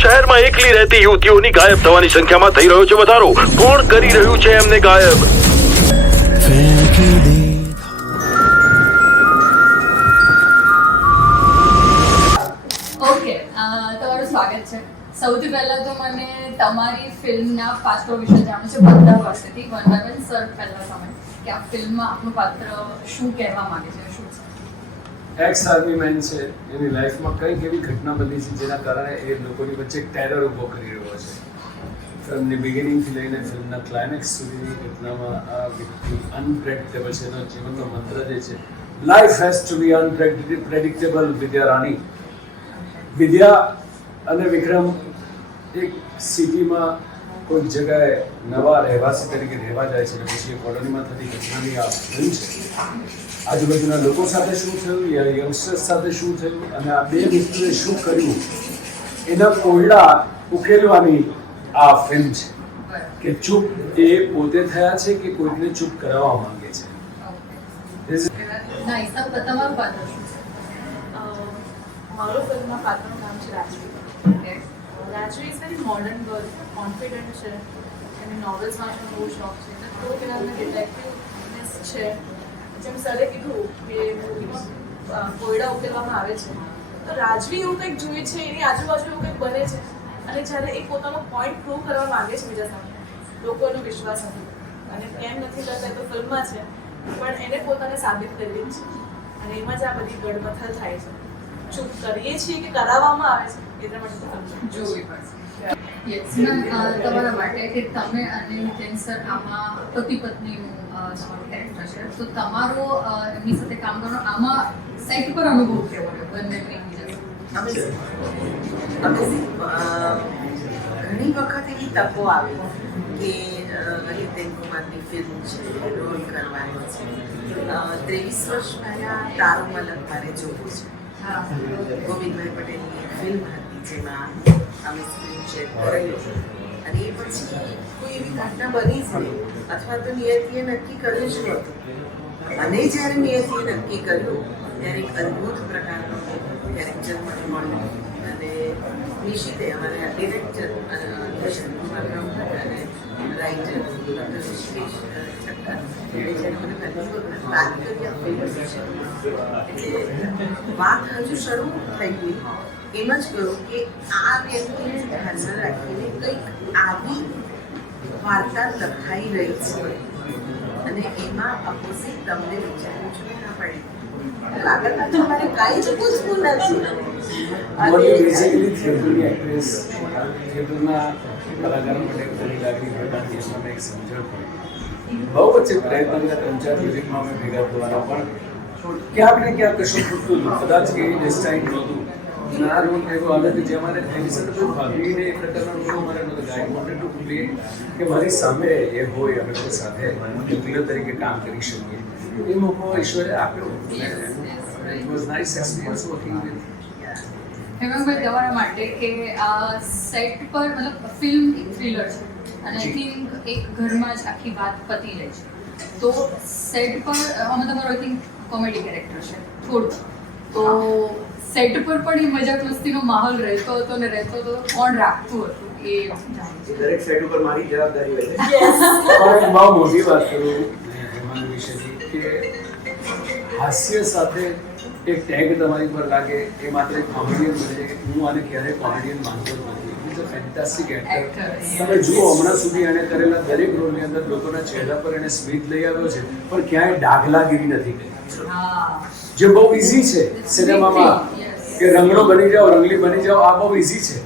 શહેરમાં એકલી રહેતી યુવતીઓની ગાયબ થવાની સંખ્યામાં થઈ રહ્યો છે વધારો. કોણ કરી રહ્યું છે એમને ગાયબ? ઓકે, તમારું સ્વાગત છે. સૌથી પહેલા તો મને તમારી ફિલ્મના પાત્રો વિશે જાણવું છે બધા પાસેથી. વંદનાબેન સર, પહેલા સમય કે આ ફિલ્મમાં આપનું પાત્ર શું કહેવા માંગે છે, શું છે? એક્સ આર્મી મેન છે, એની લાઈફમાં કંઈક એવી ઘટના બની છે જેના કારણે એ લોકોની વચ્ચે એક ટેરર ઊભો કરી રહ્યો છે. ફિલ્મની બિગિનિંગથી લઈને ફિલ્મના ક્લાઇમેક્સ સુધીની ઘટનામાં આ વ્યક્તિ અનપ્રેડિક્ટેબલ છે. એનો જીવનનો મંત્ર જે છે, life has two B unpredictable. વિદ્યા રાણી, વિદ્યા અને વિક્રમ એક સિટીમાં કોઈક જગાએ નવા રહેવાસી તરીકે રહેવા જાય છે અને પછી એ કોલોનીમાં થતી ઘટનાની આ ફિલ્મ છે. આજુબાજુના લોકો સાથે શું થયું, યંગસ્ટર્સ સાથે શું થયું અને આ બે મિત્રોએ શું કર્યું એના કોયડા ઉકેલવાની આ ફિલ્મ છે. કે ચૂપ એ પોતે થયા છે કે કોઈકને ચૂપ કરાવવા માંગે છે. નાઈસ. તમારું પાત્ર શું છે? મારો ફિલ્મમાં પાત્રનું નામ છે રાજવી. રાજવી is very modern girl, confident છે, એની નોવેલ્સ વાંચવાનો બહુ શોખ છે. તો પેલા ડિટેક્ટિવનેસ છે. જેમ સરે કીધું કે મૂવીમાં કોયડા ઉકેલવામાં આવે છે, તો રાજવી એવું કંઈક જોઈએ છે, એની આજુબાજુ એવું કંઈક બને છે અને જ્યારે એ પોતાનો પોઈન્ટ પ્રૂવ કરવા માંગે છે બીજા સામે, લોકો એનો વિશ્વાસ નથી અને કેમ નથી કરતા એ તો ફિલ્મમાં છે, પણ એને પોતાને સાબિત કરવી છે અને એમાં જ આ બધી ગડમથલ થાય છે. ચૂપ કરીએ છીએ કે કરાવવામાં આવે છે એટલા માટે જોવી પડશે. યસ મેમ, તમારા માટે કે તમે અને નિતિન સર આમાં પતિ પત્નીનું તમારું કેરેક્ટર છે, તો તમારો એમની સાથે કામ કરવાનો આમાં સેટ પર અનુભવ કેવો રહ્યો બંને ઘણી વખત એવી તકો આવે કે નિતિન કુમારની ફિલ્મ છે, રોલ કરવાનો છે. 23 વર્ષ પહેલા તારો મલક મારે જોવું છે. ગોવિંદભાઈ પટેલની એક ફિલ્મ હતી જેમાં અમે સ્ક્રીન શેર કરેલું અને એ પછી કોઈ એવી ઘટના બની જ નહીં અથવા તો નિયતિએ નક્કી કર્યું જ નહોતું. અને જ્યારે નિયતિએ નક્કી કર્યું ત્યારે એક અદ્ભુત પ્રકારનો કેરેક્ટર મને મળ્યો અને નિશિતે અમારા ડિરેક્ટર કુમાર બ્રહ્મભટ્ટ અને રાઇટર ડૉક્ટર ઋષિકેશ ઠક્કર જેને મને પહેલી વખત વાત કરી આ ફિલ્મ વિશે. એટલે વાત હજુ શરૂ થઈ ગઈ એમ જ કહ્યું કે આ વ્યક્તિને ધ્યાનમાં રાખીને કંઈક આવી વાર્તા લખાઈ રહી છે અને એમાં અપોઝિટ તમને વિચારવું જોઈએ ના પડે. લાગત તમારે કાંઈ જ પૂછવું નથી. બેઝિકલી થિયેટરની એક્ટ્રેસ, થિયેટરના કલાકારો માટે ઘણી લાગણી પ્રકારની એમાં એક સમજણ પડી. બહુ વચ્ચે પ્રયત્ન કર્યા 3-4 પ્રોજેક્ટમાં અમે ભેગા થવાના, પણ ક્યાંક ને ક્યાંક કશું ખૂટતું હતું. કદાચ એ ડિસ્ટાઇન નહોતું. આ રોલ એવો હતો કે જે અમારે એની સાથે બહુ ભાગીને એ પ્રકારનો રોલ અમારે નહોતો. આઈ વોન્ટેડ ટુ પ્લે કે મારી સામે એ હોય, અમે લોકો સાથે ન્યુક્લિયર તરીકે કામ કરી શકીએ. એ મોકો ઈશ્વરે આપ્યો. It was nice experience working with. હેમંતભાઈ, તમારા માટે કે આ સેટ પર મતલબ ફિલ્મ એક થ્રિલર છે અને આઈ થિંક એક ઘરમાં જ આખી વાત પતી જાય છે, તો સેટ પર અમે તમારો આઈ થિંક કોમેડી કેરેક્ટર છે થોડું, તો સેટ પર પણ એ મજાક મસ્તીનો માહોલ રહેતો હતો ને રહેતો હતો, કોણ રાખતું હતું એ દરેક સેટ ઉપર મારી જવાબદારી હોય છે. પણ બહુ મોટી વાત કરું હેમાંગ વિશેથી કે હાસ્ય સાથે એક ટેગ તમારી પર લાગે એ માત્ર એક કોમેડિયન બને છે. હું આને ક્યારેય કોમેડિયન માનતો જ નથી. Is a fantastic actor. તમે જુઓ હમણાં સુધી એણે કરેલા દરેક રોલની અંદર લોકોના ચહેરા પર એણે સ્મિત લઈ આવ્યો છે, પણ ક્યાંય ડાઘલાગીરી નથી કરી. જે બહુ ઇઝી છે સિનેમામાં કે રંગડો બની જાઓ, રંગલી બની જાઓ, આ બહુ ઇઝી છે.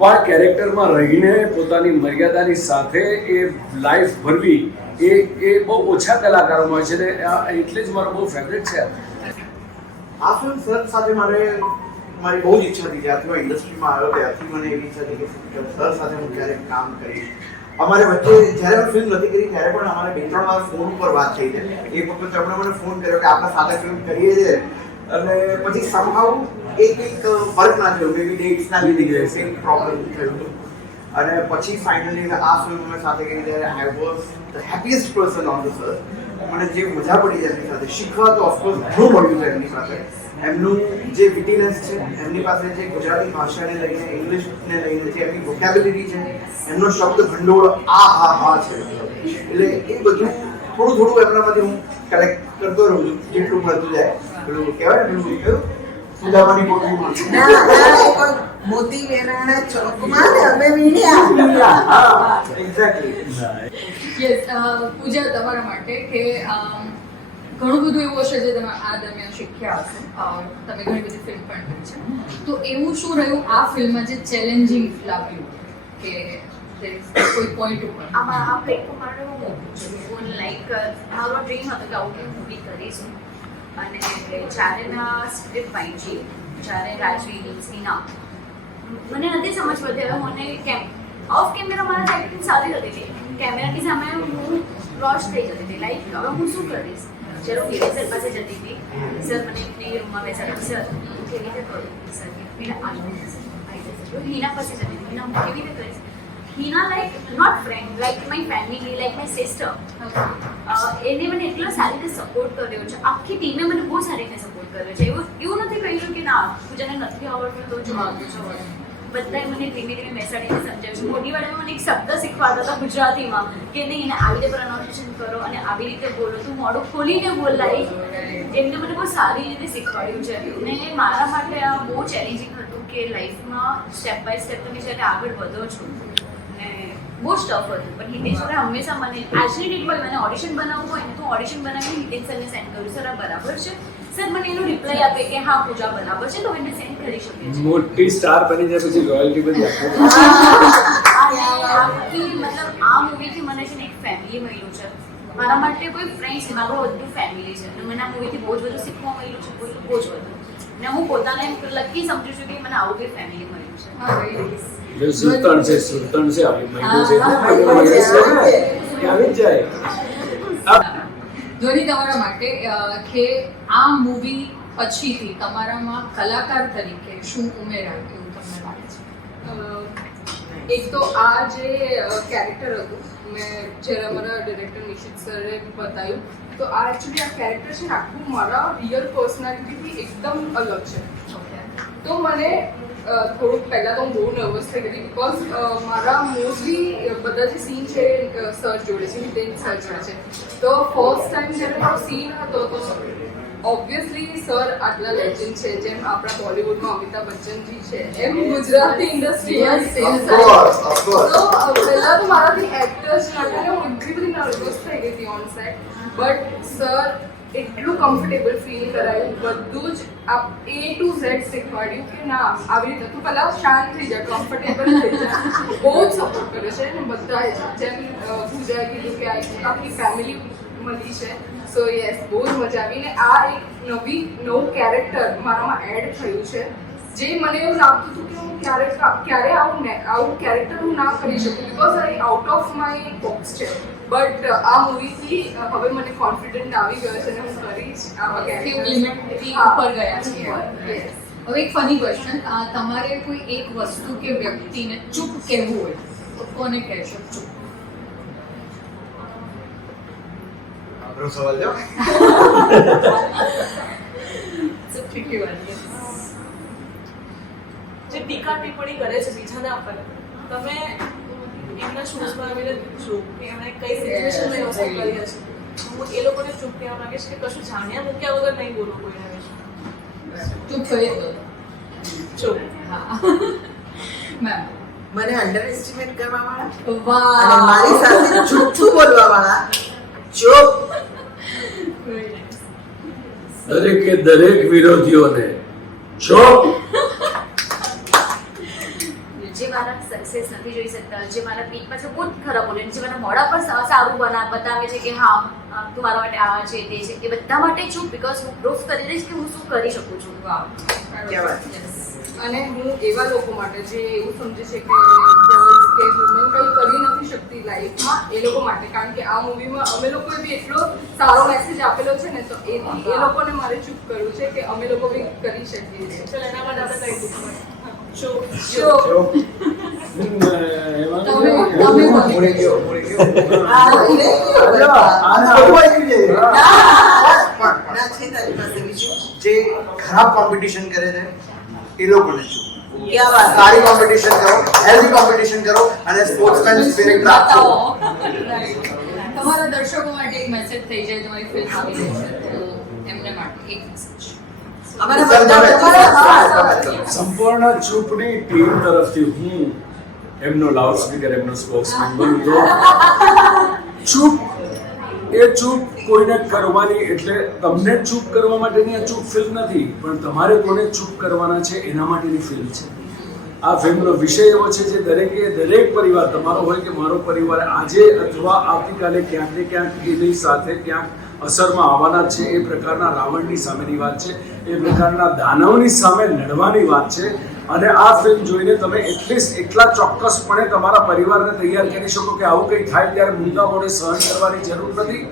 પણ કેરેક્ટરમાં રહીને પોતાની મર્યાદાની સાથે એ લાઈફ ભરવી એ બહુ ઓછા કલાકારોમાં છે ને એટલે જ મારો બહુ ફેવરેટ છે. આ ફિલ્મ સર સાથે મારી બહુ જ ઈચ્છા હતી. જ્યારથી હું ઇન્ડસ્ટ્રીમાં આવ્યો ત્યારથી મને એવી ઈચ્છા હતી કે સર સાથે હું ક્યારેક કામ કરીશ. અમારે વચ્ચે જ્યારે મેં ફિલ્મ નથી કરી ત્યારે પણ અમારે 2-3 વાર ફોન ઉપર વાત થઈ છે. એક વખત તેમણે મને ફોન કર્યો કે આપણે સાથે ફિલ્મ કરીએ છીએ અને પછી સમહાઉ એક વર્ક ના થયું, મે બી ડેટ્સના લીધે સેમ પ્રોબ્લેમ થયું હતું અને પછી ફાઇનલી આ ફિલ્મ અમે સાથે કરી ત્યારે I was the happiest person on the sir. મને જે મજા પડી એમની સાથે, શીખવા તો ઓફકોર્સ ઘણું મળ્યું છે એમની સાથે એમનું જે વિટીનેસ છે, એમની પાસે જે ગુજરાતી ભાષાને લઈને, ઇંગ્લિશને લઈને જે એમની વોકેબ્યુલરી છે, એમનો શબ્દ ભંડોળ આ છે. એટલે એ બધું થોડું એમનામાંથી હું કલેક્ટ કરતો રહું છું, જેટલું મળતું જાય. પેલું કહેવાય ને, પેલું કયું સુદામાની પોટલીમાં. મોતી વેરાણા ચોકમાં ને અમે વીણ્યા. એક્ઝેક્ટલી. યસ પૂજા, તમારા માટે કે ઘણું બધું એવું હશે જે તમે આ દરમિયાન શીખ્યા હશે. તમે ઘણી બધી ફિલ્મ પણ કરી છે, તો એવું શું રહ્યું આ ફિલ્મમાં જે ચેલેન્જિંગ લાગ્યું કે કોઈ પોઈન્ટ ઉપર? આમાં આ પ્લેટફોર્મ માટે હું મોટું લાઈક મારો ડ્રીમ હતો કે આવું કંઈ મૂવી કરીશું. અને જ્યારે મેં સ્ક્રિપ્ટ વાંચી, જ્યારે રાજવી સીના, મને નથી સમજ પડતી હવે મને કેમ ઓફ કેમેરા મારા એક્ટિંગ સારી હતી હતી, કેમેરાની સામે હું લોસ્ટ થઈ જતી હતી. લાઈક હવે હું શું કરીશ? જ્યારે હું સર પાસે જતી હતી, સર મને એમની રૂમમાં બેસાડ્યા, સર હું કેવી રીતે કરું? સર પેલા આવી જશે. હિના પાસે જતી હતી, હિના હું કેવી રીતે કરીશ? Hina like not friend, like my family, like my sister. એને મને એટલો સારી રીતે સપોર્ટ કર્યો છે, આખી ટીમે મને બહુ સારી રીતે સપોર્ટ કર્યો છે. એવું નથી કહ્યું કે ના પૂજાને નથી આવડતું તો જો આવતું છે. બધાએ મને ધીમે ધીમે બેસાડીને સમજાવ્યું છે. મોટી વાળાએ મને એક શબ્દ શીખવાડતા હતા ગુજરાતીમાં કે નહીં, એને આવી રીતે પ્રોનાઉન્સિએશન કરો અને આવી રીતે બોલો, તું મોઢું ખોલીને બોલાય. એમને મને બહુ સારી રીતે શીખવાડ્યું છે. અને મારા માટે આ બહુ ચેલેન્જિંગ હતું કે લાઈફમાં સ્ટેપ બાય સ્ટેપ તમે જ્યારે આગળ વધો છો, બહુ સ્ટફ હતું. પણ હિતેશ સરે હંમેશા મને આજની ડેટ પર મને ઓડિશન બનાવવું હોય ને તો ઓડિશન બનાવીને હિતેશ સરને સેન્ડ કરું, સર આ બરાબર છે? સર મને એનો રિપ્લાય આપે કે હા પૂજા બરાબર છે, તો એને સેન્ડ કરી શકીએ છીએ. મોટી સ્ટાર બની જાય પછી રોયલ્ટી બધી આપો. મતલબ આ મૂવીથી મને છે ને એક ફેમિલી મળ્યું છે. મારા માટે કોઈ ફ્રેન્ડ્સ નહીં, મારું બધું ફેમિલી છે. અને મને આ મૂવીથી બહુ જ બધું શીખવા મળ્યું છે, બહુ જ બધું. ને હું પોતાને લકી સમજુ છું કે મને આવું કોઈ ફેમિલી મળ્યું છે. સુલતાન છે આપણી મહિનો છે, આવી જ જાય. ધ્વનિ, તમારા માટે કે આ મૂવી પછીથી તમારામાં કલાકાર તરીકે શું ઉમેરાયું એવું તમને લાગે છે? એક તો આ જે કેરેક્ટર હતું, મેં જ્યારે અમારા ડિરેક્ટર નિશિત સરે બતાવ્યું, તો આ એકચ્યુઅલી આ કેરેક્ટર છે ને આખું મારા રિયલ પર્સનાલિટીથી એકદમ અલગ છે. તો મને થોડુંક પહેલાં તો હું બહુ નર્વસ થઈ ગઈ બિકોઝ મારા મોસ્ટલી બધા જે સીન છે સર જોડે છે, હિતેશ સર જોડે છે. તો ફર્સ્ટ ટાઈમ જ્યારે મારો સીન હતો તો ઓબ્વિયસલી સર આટલા લેજન્ડ છે, જેમ આપણા બોલિવૂડમાં અમિતાભ બચ્ચનજી છે, એમ ગુજરાતી ઇન્ડસ્ટ્રીમાં તો પહેલાં તો મારાથી એક્ટર્સ લાગે હું એટલી બધી નર્વસ થઈ ગઈ હતી ઓન સેટ. બટ સર એટલું કમ્ફર્ટેબલ ફીલ કરાયું, બધું જ A to Z શીખવાડ્યું કે ના આવી રીતે તું પહેલાં શાંત થઈ જાય, કમ્ફર્ટેબલ થઈ જાય. બહુ જ સપોર્ટ કર્યો છે અને બધાએ જેમ પૂજાએ કીધું કે આખી ફેમિલી મળી છે. સો યસ, બહુ જ મજા આવી. ને આ એક નવું કેરેક્ટર મારામાં એડ થયું છે, જે મને એવું લાગતું હતું કે હું ક્યારે આવું કેરેક્ટર હું ના કરી શકું બિકોઝ આ આઉટ ઓફ માય બોક્સ છે. બટ આ મૂવીથી હવે મને કોન્ફિડન્ટ આવી ગયો છે અને હું કરીશ આવા કેરેક્ટર ઉપર ગયા છીએ. હવે એક ફની ક્વેશ્ચન, તમારે કોઈ એક વસ્તુ કે વ્યક્તિને ચૂપ કહેવું હોય તો કોને કહેશો ચૂપ? આપણો સવાલ લો. જે ટીકા ટિપ્પણી કરે છે બીજાના પર, તમે એમના શૂઝમાં આવીને પૂછો કે એમણે કઈ સિચ્યુએશનમાં એ વસ્તુ કરી હશે. હું એ લોકોને ચૂપ કહેવા માંગીશ કે કશું જાણ્યા મૂક્યા વગર નહીં બોલો કોઈને વિશે. ચૂપ કરી દો. ચૂપ. હા મેમ. મને અંડર એસ્ટિમેટ કરવા વાળા અને વાહ, મારી સાથે જૂઠું બોલવા વાળા ચૂપ. દરેકે દરેક વિરોધીઓને ચૂપ. જે મારા સક્સેસ નથી જોઈ શકતા, જે મારા પીઠ પાછળ બહુ જ ખરાબ બોલે, જે મારા મોઢા પર સારું બતાવે છે કે હા તું મારા માટે આ છે તે છે, એ બધા માટે ચૂપ. બીકોઝ હું પ્રૂફ કરી દઈશ કે હું શું કરી શકું છું. વાહ. અને હું એવા લોકો માટે જે એવું સમજે છે કે ગર્લ્સ કે વુમન કંઈ કરી નથી શકતી લાઈફમાં, એ લોકો માટે. કારણ કે આ મૂવીમાં અમે લોકોએ બી એટલો સારો મેસેજ આપેલો છે ને, તો એ લોકોને મારે ચૂપ કરવું છે કે અમે લોકો બી કરી શકીએ છીએ. ચાલો એના માટે આપણે કહી દીધું. ચૂપ. તમે મોડે ગયો. આ લઈ ગયો. આ બધું આવી જાય. ના છે તારી પાસે બીજું જે ખરાબ કોમ્પિટિશન કરે છે એ લોકોને ચૂપ. ક્યાં વાત. સારી કોમ્પિટિશન કરો, હેલ્ધી કોમ્પિટિશન કરો અને સ્પોર્ટ્સમેન સ્પિરિટ રાખો. Right. તમારા દર્શકો માટે એક મેસેજ થઈ જાય તમારી ફિલ્મ આવી રહી છે તો એમને માટે એક મેસેજ. અમારા સર, બધા તમે. સંપૂર્ણ ચૂપની ટીમ તરફથી હું એમનો લાઉડ સ્પીકર, એમનો સ્પોક્સમેન બનું તો ચૂપ એ ચૂપ કોઈને કરવાની, એટલે તમને ચૂપ કરવા માટેની આ ચૂપ ફિલ્મ નથી, પણ તમારે કોને ચૂપ કરવાના છે એના માટેની ફિલ્મ છે. આ ફિલ્મનો વિષય એવો છે જે દરેક પરિવાર, તમારો હોય કે મારો પરિવાર, આજે અથવા આવતીકાલે ક્યાંક ને ક્યાંક એની સાથે ક્યાંક અસરમાં આવવાના છે. એ પ્રકારના રાવણની સામેની વાત છે, એ પ્રકારના દાનવની સામે લડવાની વાત છે. અને આ ફિલ્મ જોઈને તમે એટલીસ્ટ એટલા ચોક્કસપણે તમારા પરિવારને તૈયાર કરી શકો કે આવું કંઈ થાય ત્યારે મુદ્દા મોડે સહન કરવાની જરૂર નથી.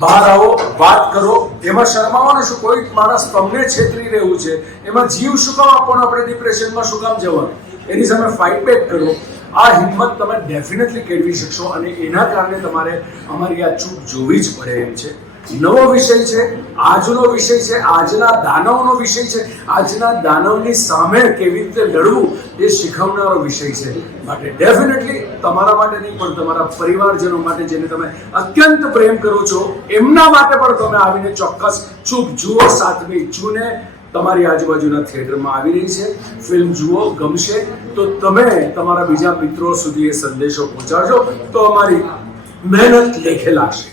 બહાર આવો, વાત કરો, એમાં શરમાવાનો શું? કોઈ માણસ તમને છેતરી રહ્યું છે, એમાં જીવ શું કામ આપવાનો? આપણે ડિપ્રેશનમાં શું કામ જવાનું? એની સામે ફાઇટ બેક કરો. આ હિંમત તમે ડેફિનેટલી કેળવી શકશો અને એના કારણે તમારે અમારી આ ચૂપ જોવી જ પડે એમ છે. નવો વિષય છે, આજનો વિષય છે, આજના દાનવનો વિષય છે. આજના દાનવની સામે કેવી રીતે લડવું એ શીખવનારો વિષય છે. માટે ડેફિનેટલી તમારા માટે નહીં પણ તમારા પરિવારજનો માટે, જેને તમે અત્યંત પ્રેમ કરો છો, એમના માટે પણ તમે આવીને ચોક્કસ ચૂપ જુઓ. 7મી જૂને તમારી આજુબાજુના થિયેટરમાં આવી રહી છે. ફિલ્મ જુઓ, ગમશે તો તમે તમારા બીજા મિત્રો સુધી એ સંદેશો પહોંચાડજો તો અમારી મહેનત લેખે લાગશે.